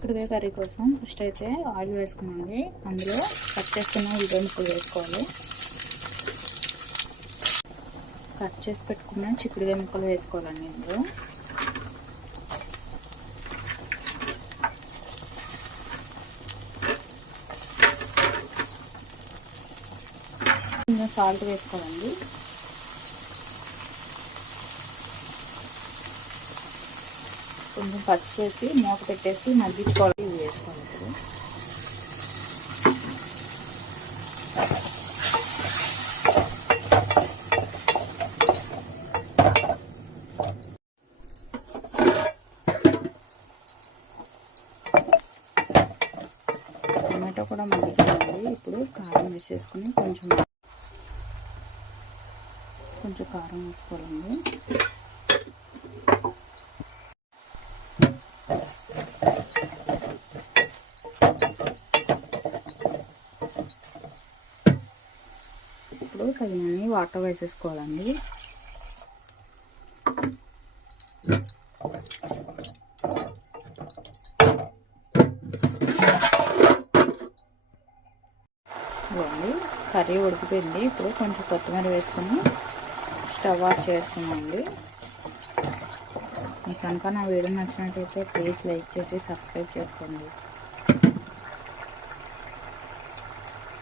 చిక్కుడుకాయ కర్రీ కోసం ఫస్ట్ అయితే ఆయిల్ వేసుకున్నాండి అందులో కట్ చేసుకున్న ఉల్లిపాయ ముక్కలు వేసుకోవాలి. కట్ చేసి పెట్టుకున్న చిక్కుడుకాయ ముక్కలు వేసుకోవాలండి ఇందులో సాల్ట్ వేసుకోవాలండి. కొంచెం పచ్చి చేసి మూత పెట్టేసి మగ్గించుకోవాలి. ఇవి వేసుకోవాలి. ఇప్పుడు. టమాటో కూడా మగ్గిపోయింది. ఇప్పుడు కారం వేసేసుకుని కొంచెం కొంచెం కారం వేసుకోవాలండి. ఇప్పుడు తగినన్ని వాటర్ వేసేసుకోవాలండి. ఇవ్వండి కర్రీ ఉడికిపోయింది. ఇప్పుడు కొంచెం కొత్తిమీర వేసుకొని స్టవ్ ఆఫ్ చేసుకున్నామండి మీకు కనుక నా వీడియో నచ్చినట్టయితే ప్లీజ్ లైక్ చేసి సబ్స్క్రైబ్ చేసుకోండి.